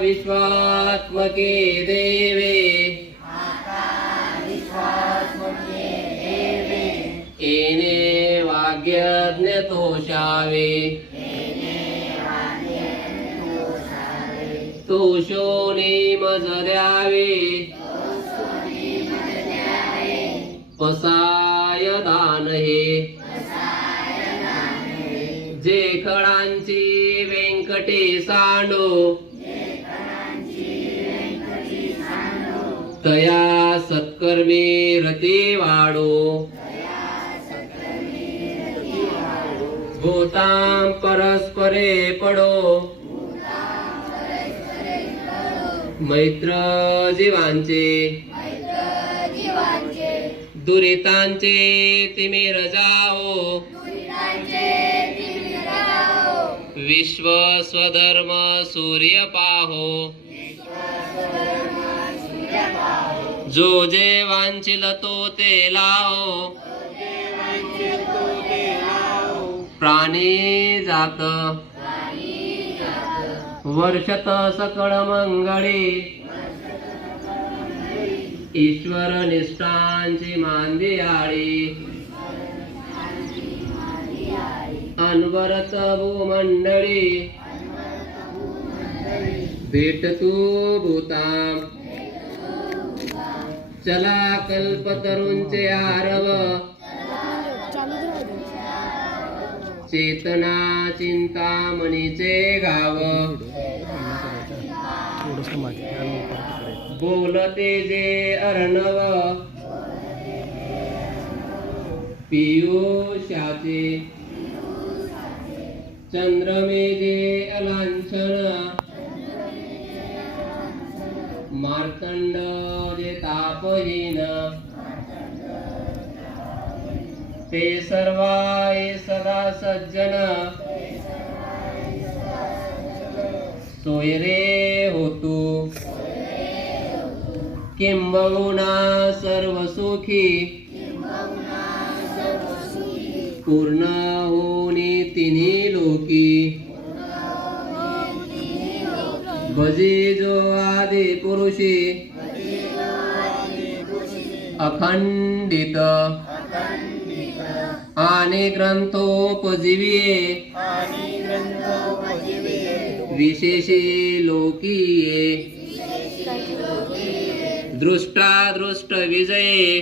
विश्वात्मके देवे येने वाग्यज्ञ तोषावे तोषोने मज द्यावे पसाय दान हे जे खडांची व्यंकटे सांडो तया सत्कर्मे रती वाढो भूतां परस्परे पडो मैत्र जीवांचे दुरितांचे तिमिर जाओ विश्व स्वधर्म सूर्य पाहो जो जे वांछिल तो ते लाओ प्राणी जात वर्षत सकळ मंगळे ईश्वर निष्ठांची मांदियाळी अनवरत भूमंडळी भेटतू भूतां चला कल्पतरूंचे आरव चेतना चिंतामणीचे गाव बोलते जे अर्णव पियुष्याचे चंद्रमेजे अलांछन मार्तंड जे तापहीन ते सर्वाय सदा सज्जन सोयरे होतू किंबहुना सर्व सुखी पूर्ण होनी तिन्ही लोकी भजी जो आदि पुरुषी अखंडित आणि ग्रंथोपजीविये विशेषी लोकीये दृष्टा दृष्ट विजये